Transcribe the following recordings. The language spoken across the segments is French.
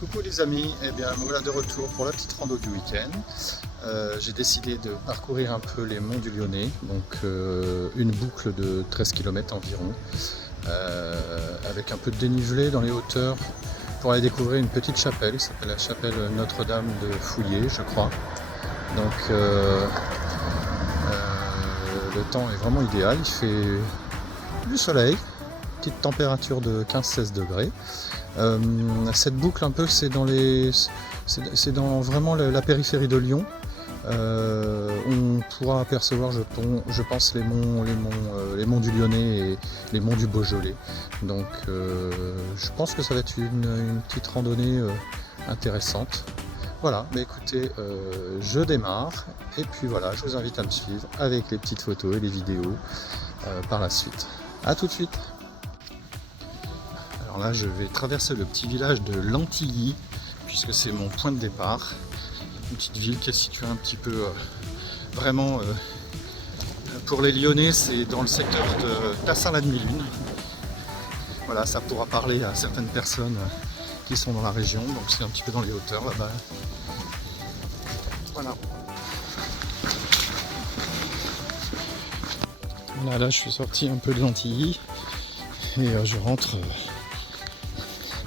Coucou les amis, eh bien me voilà de retour pour la petite rando du week-end. J'ai décidé de parcourir un peu les monts du Lyonnais, donc une boucle de 13 km environ, avec un peu de dénivelé dans les hauteurs pour aller découvrir une petite chapelle, qui s'appelle la chapelle Notre-Dame de Fouillé, je crois. Donc le temps est vraiment idéal, il fait du soleil, petite température de 15-16 degrés. Cette boucle un peu c'est dans vraiment la périphérie de Lyon. On pourra apercevoir je pense les monts du Lyonnais et les monts du Beaujolais. Donc je pense que ça va être une petite randonnée intéressante. Voilà, mais écoutez, je démarre et puis voilà, je vous invite à me suivre avec les petites photos et les vidéos par la suite. A tout de suite. Alors là, je vais traverser le petit village de Lantilly, puisque c'est mon point de départ. Une petite ville qui est située un petit peu, vraiment, pour les Lyonnais, c'est dans le secteur de Tassin-la-Demi-Lune. Voilà, ça pourra parler à certaines personnes qui sont dans la région, donc c'est un petit peu dans les hauteurs là-bas. Voilà. Voilà, là je suis sorti un peu de Lantilly et je rentre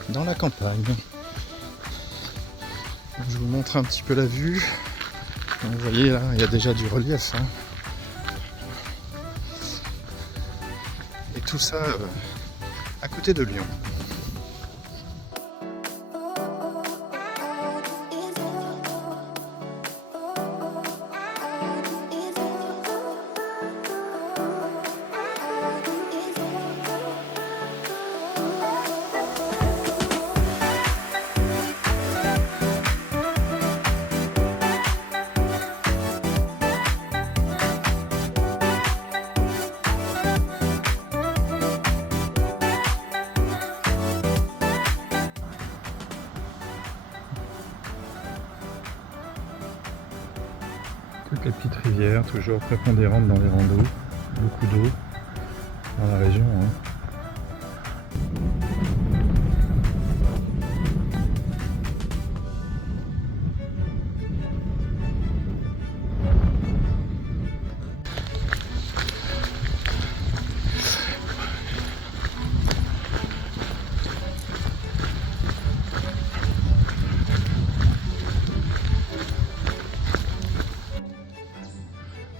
dans la campagne. Je vous montre un petit peu la vue. Vous voyez là, il y a déjà du relief. Hein. Et tout ça à côté de Lyon. Toutes les petites rivières, toujours prépondérantes dans les randos, beaucoup d'eau dans la région. Hein.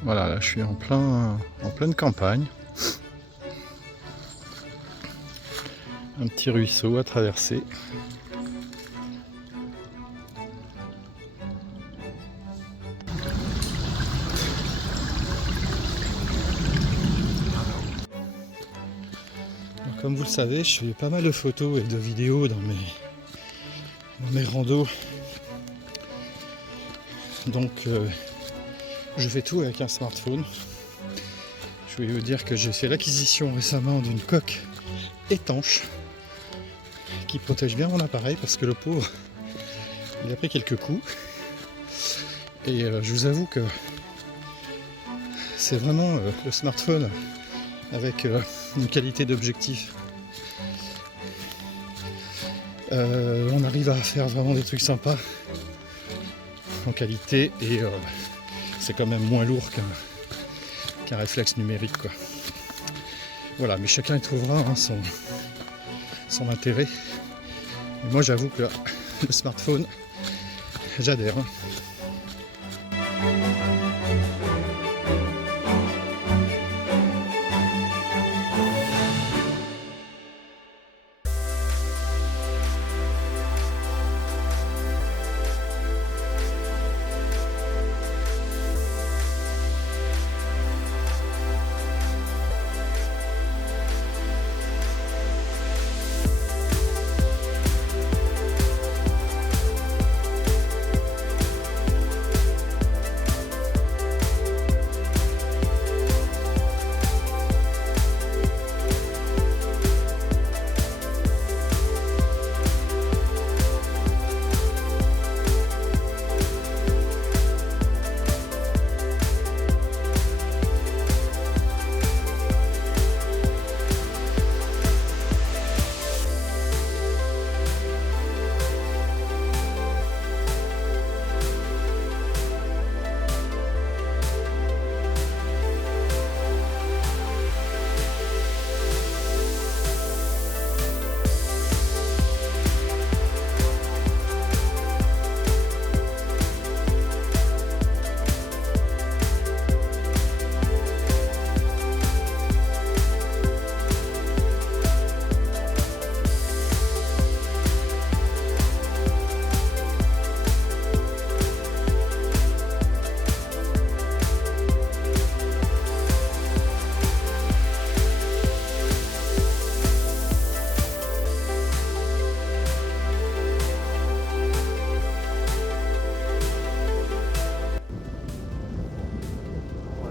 Voilà, là je suis en pleine campagne. Un petit ruisseau à traverser. Alors, comme vous le savez, je fais pas mal de photos et de vidéos dans mes randos. Donc je fais tout avec un smartphone. Je voulais vous dire que j'ai fait l'acquisition récemment d'une coque étanche qui protège bien mon appareil parce que le pauvre, il a pris quelques coups. Et je vous avoue que c'est vraiment le smartphone avec une qualité d'objectif. On arrive à faire vraiment des trucs sympas en qualité et c'est quand même moins lourd qu'un réflexe numérique, quoi. Voilà, mais chacun y trouvera hein, son intérêt. Et moi j'avoue que le smartphone, j'adhère.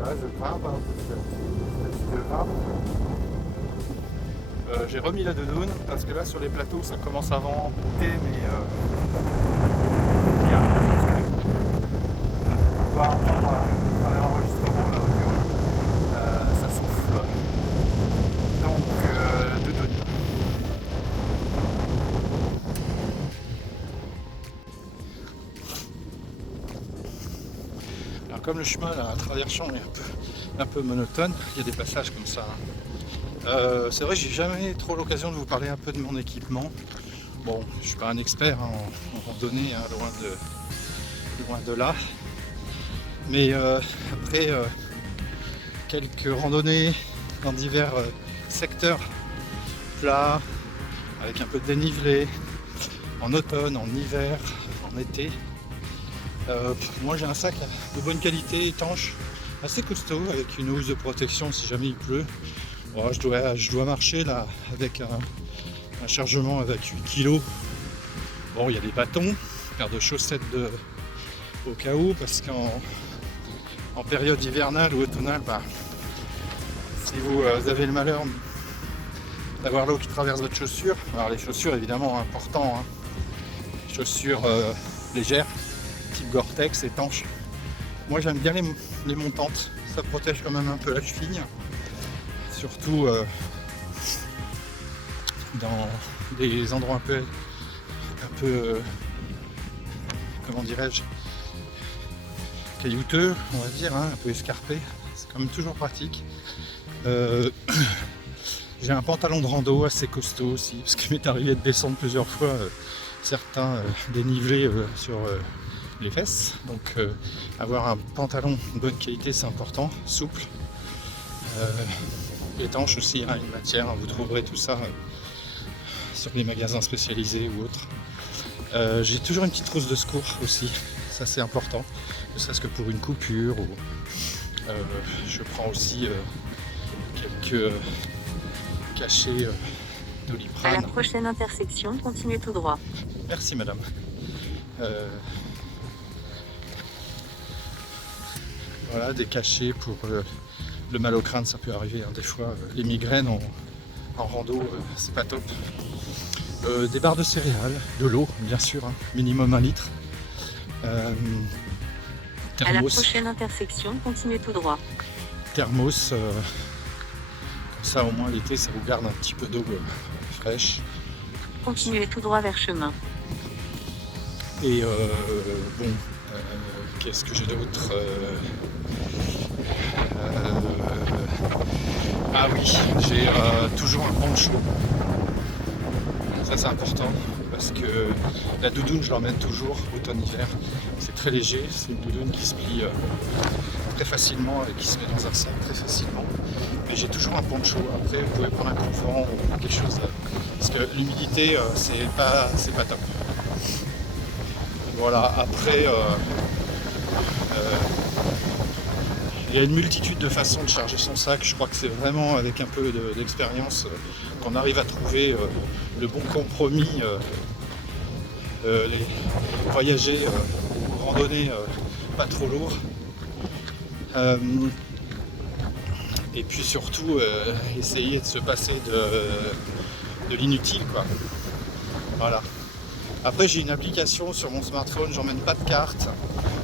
Là, je grimpe un petit grimpe. J'ai remis la doudoune parce que là sur les plateaux ça commence à venter, mais il y a un peu on va entendre à l'enregistrement là audio, ça souffle. Donc doudoune. Alors comme le chemin là, à travers champs est un peu monotone, il y a des passages comme ça. C'est vrai que j'ai jamais trop l'occasion de vous parler un peu de mon équipement. Bon, je suis pas un expert en randonnée, hein, loin de là. Mais après quelques randonnées dans divers secteurs plats, avec un peu de dénivelé, en automne, en hiver, en été. Moi j'ai un sac de bonne qualité, étanche, assez costaud, avec une housse de protection si jamais il pleut. Bon, je dois marcher là avec un chargement avec 8 kg. Bon, il y a des bâtons, paire de chaussettes au cas où, parce qu'en période hivernale ou automnale, si vous avez le malheur d'avoir l'eau qui traverse votre chaussure, alors les chaussures évidemment important, hein. Chaussures légères, type Gore-Tex, étanches. Moi j'aime bien les montantes, ça protège quand même un peu la cheville. Surtout dans des endroits un peu comment dirais-je, caillouteux, on va dire, hein, un peu escarpé. C'est quand même toujours pratique. J'ai un pantalon de rando assez costaud aussi, parce qu'il m'est arrivé de descendre plusieurs fois certains dénivelés sur les fesses. Donc avoir un pantalon de bonne qualité, c'est important, souple. Étanche aussi, hein, une matière, vous trouverez tout ça sur les magasins spécialisés ou autres. J'ai toujours une petite trousse de secours aussi, ça c'est important, ne serait-ce que pour une coupure. Ou, je prends aussi quelques cachets Doliprane. À la prochaine intersection, continuez tout droit. Merci madame. Voilà, des cachets pour le mal au crâne, ça peut arriver hein, des fois. Les migraines en rando, c'est pas top. Des barres de céréales, de l'eau, bien sûr, hein, minimum 1 litre. À la prochaine intersection, continuez tout droit. Thermos, comme ça au moins l'été, ça vous garde un petit peu d'eau fraîche. Continuez tout droit vers chemin. Et bon, qu'est-ce que j'ai d'autre? Ah oui, j'ai toujours un poncho. Ça c'est important parce que la doudoune je l'emmène toujours automne-hiver. C'est très léger, c'est une doudoune qui se plie très facilement et qui se met dans un sac très facilement. Mais j'ai toujours un poncho. Après vous pouvez prendre un coupe-vent ou quelque chose parce que l'humidité c'est pas top. Voilà, après il y a une multitude de façons de charger son sac. Je crois que c'est vraiment avec un peu d'expérience qu'on arrive à trouver le bon compromis. Voyager ou randonner pas trop lourd. Et puis surtout essayer de se passer de l'inutile, quoi. Voilà. Après j'ai une application sur mon smartphone, j'emmène pas de carte.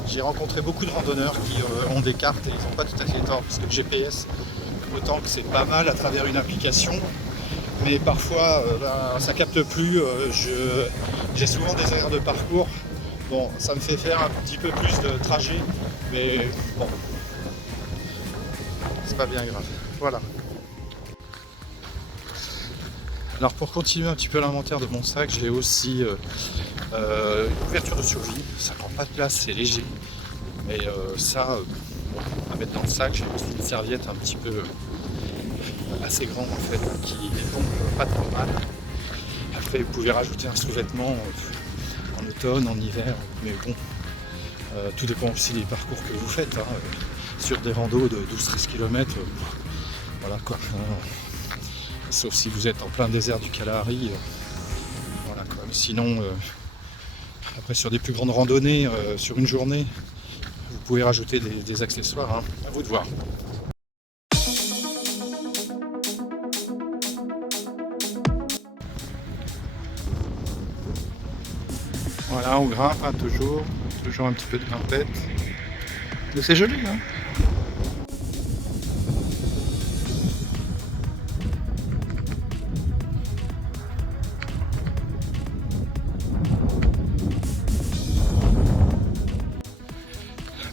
J'ai rencontré beaucoup de randonneurs qui ont des cartes et ils n'ont pas tout à fait tort parce que le GPS, autant que c'est pas mal à travers une application, mais parfois ça capte plus. J'ai souvent des erreurs de parcours. Bon, ça me fait faire un petit peu plus de trajet, mais bon, c'est pas bien grave. Voilà. Alors pour continuer un petit peu l'inventaire de mon sac, j'ai aussi une couverture de survie. Ça prend pas de place, c'est léger. Mais ça, bon, à mettre dans le sac, j'ai aussi une serviette un petit peu assez grande en fait, qui pompe pas trop mal. Après vous pouvez rajouter un sous-vêtement en automne, en hiver, mais bon, tout dépend aussi des parcours que vous faites. Hein. Sur des randos de 12-13 km, voilà quoi. Sauf si vous êtes en plein désert du Kalahari, voilà quoi. Sinon, après sur des plus grandes randonnées, sur une journée, vous pouvez rajouter des accessoires, hein, à vous de voir. Voilà, on grimpe hein, toujours un petit peu de grimpette. Mais c'est joli hein.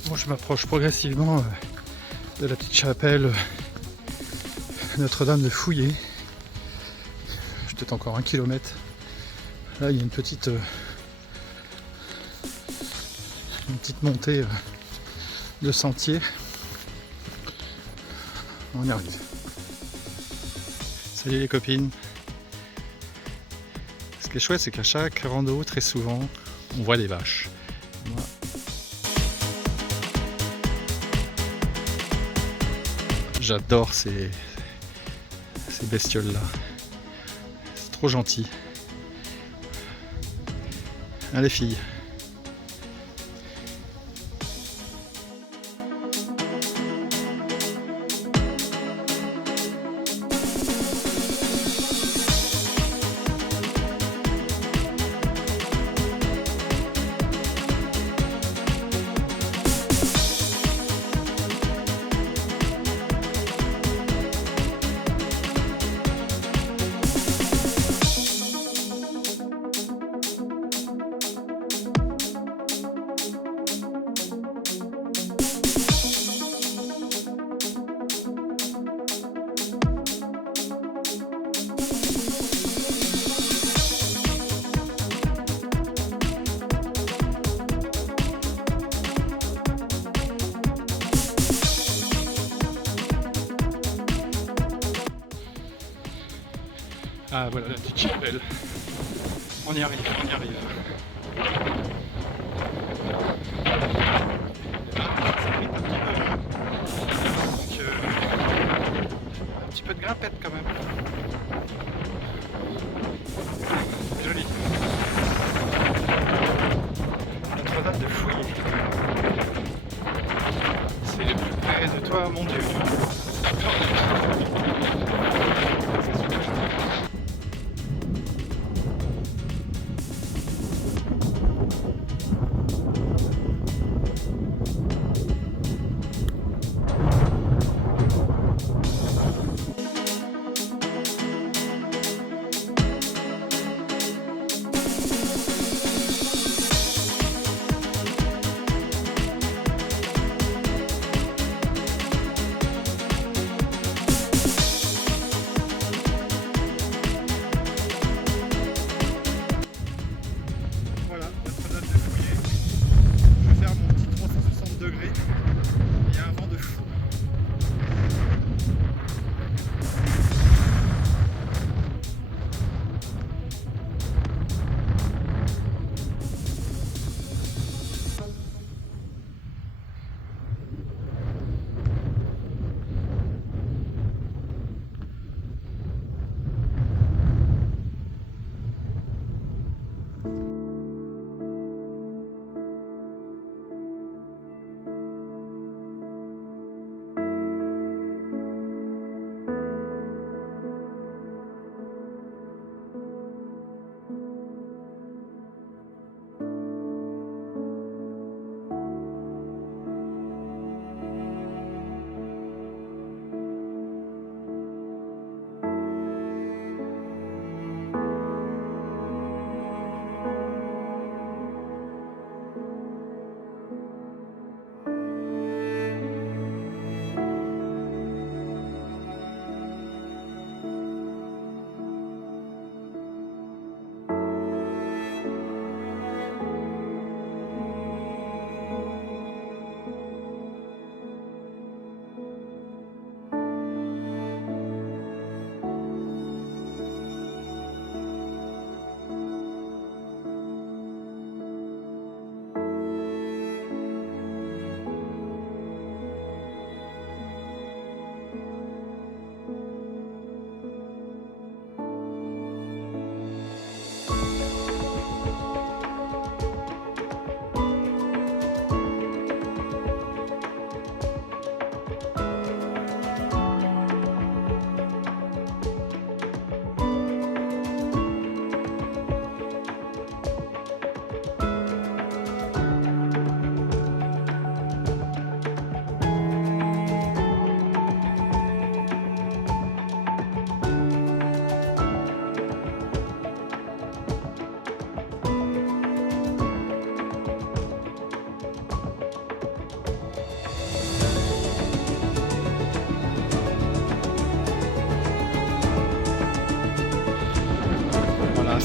Bon, je m'approche progressivement de la petite chapelle Notre-Dame de Fouillé. Je suis peut-être encore 1 kilomètre. Là, il y a une petite montée de sentier. On y arrive. Salut les copines. Ce qui est chouette, c'est qu'à chaque rando, très souvent, on voit des vaches. Voilà. J'adore ces bestioles-là. C'est trop gentil. Hein, les filles. Ah voilà la petite chapelle. On y arrive, on y arrive. Donc, un petit peu de grimpette quand même. Joli. Notre-Dame de Fouillé. C'est le plus près de toi, mon Dieu.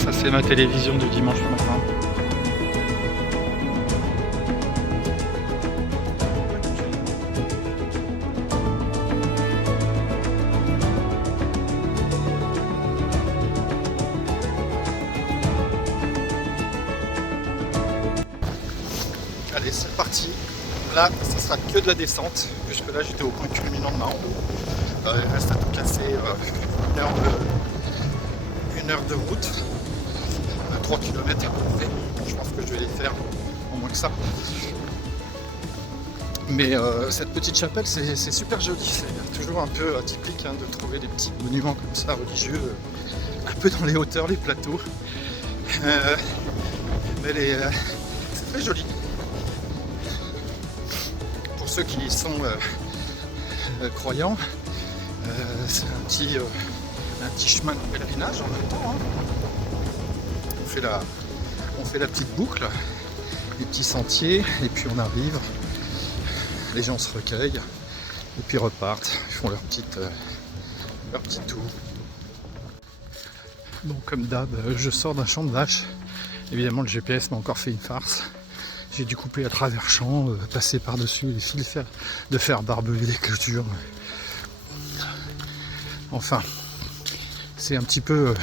Ça c'est ma télévision du dimanche matin. Allez, c'est parti. Là, ça sera que de la descente, puisque là j'étais au point culminant de ma rando. Il reste à tout casser une heure de route, 3 km à peu près. Je pense que je vais les faire en moins que ça. Mais cette petite chapelle, c'est super joli. C'est toujours un peu atypique de trouver des petits monuments comme ça, religieux, un peu dans les hauteurs, les plateaux. Mais c'est très joli. Pour ceux qui sont croyants, c'est un petit chemin de pèlerinage en même temps. On fait la petite boucle, les petits sentiers, et puis on arrive, les gens se recueillent, et puis repartent, ils font leur petit tour. Bon, comme d'hab, je sors d'un champ de vaches. Évidemment, le GPS m'a encore fait une farce. J'ai dû couper à travers champs, passer par-dessus les fils de fer barbelés des clôtures. Enfin, c'est un petit peu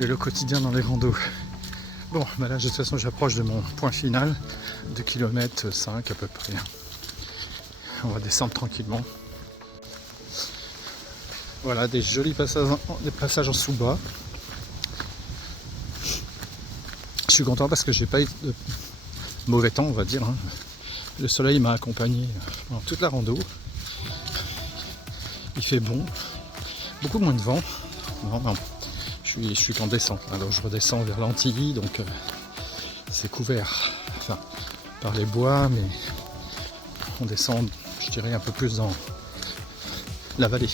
le quotidien dans les randos. Bon, bah là, de toute façon, j'approche de mon point final, 2 km 5 à peu près. On va descendre tranquillement. Voilà, des jolis passages en sous-bas. Je suis content parce que j'ai pas eu de mauvais temps, on va dire. Le soleil m'a accompagné pendant toute la rando. Il fait bon, beaucoup moins de vent. Non, je suis qu'en descente. Alors je redescends vers l'Antilly, donc c'est couvert, enfin par les bois, mais on descend, je dirais, un peu plus dans la vallée.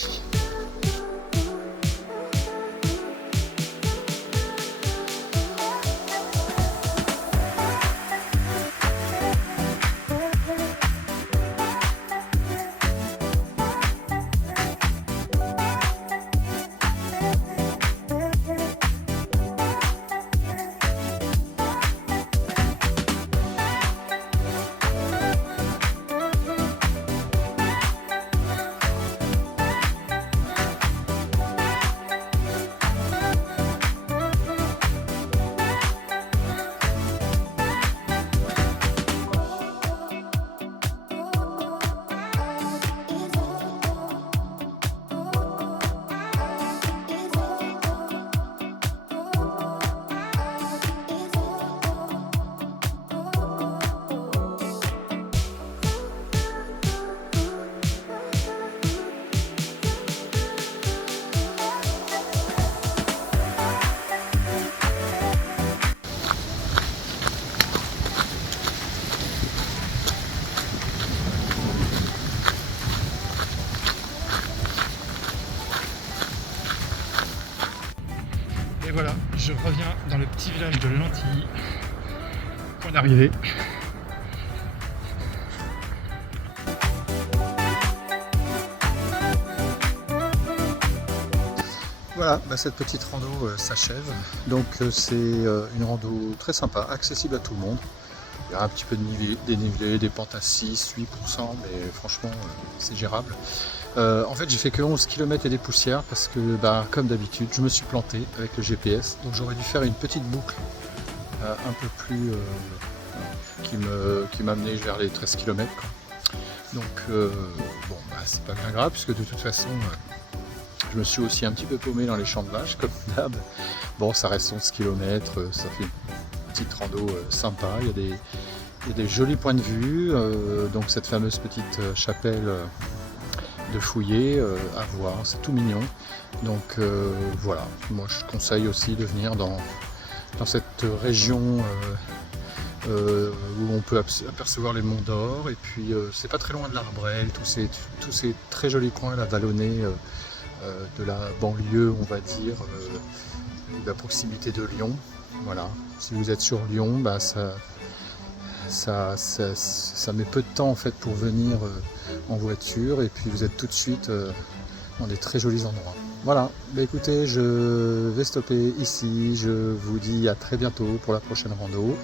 Et voilà, je reviens dans le petit village de l'Antilly. Point d'arrivée. Voilà, cette petite rando s'achève. Donc c'est une rando très sympa, accessible à tout le monde. Il y a un petit peu de dénivelé, des pentes à 6-8%, mais franchement c'est gérable. En fait j'ai fait que 11 km et des poussières parce que comme d'habitude je me suis planté avec le GPS, donc j'aurais dû faire une petite boucle un peu plus qui m'amenait vers les 13 km quoi. Donc c'est pas bien grave puisque de toute façon je me suis aussi un petit peu paumé dans les champs de vaches comme d'hab. Bon, ça reste 11 km, ça fait une petite rando sympa, il y a des jolis points de vue, donc cette fameuse petite chapelle de Fouillé à voir, c'est tout mignon. Donc voilà, moi je conseille aussi de venir dans cette région où on peut apercevoir les monts d'Or, et puis c'est pas très loin de l'Arbrel, tous ces très jolis coins là, vallonnés de la banlieue, on va dire, de la proximité de Lyon. Voilà, si vous êtes sur Lyon, ça met peu de temps en fait pour venir en voiture, et puis vous êtes tout de suite dans des très jolis endroits. Voilà, bah écoutez, je vais stopper ici, je vous dis à très bientôt pour la prochaine rando,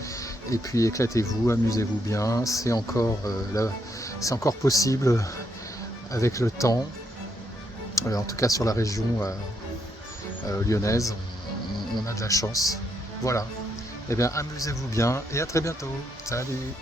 et puis éclatez-vous, amusez-vous bien, c'est encore, c'est encore possible avec le temps, en tout cas sur la région lyonnaise, on a de la chance. Voilà, et bien amusez-vous bien et à très bientôt, salut.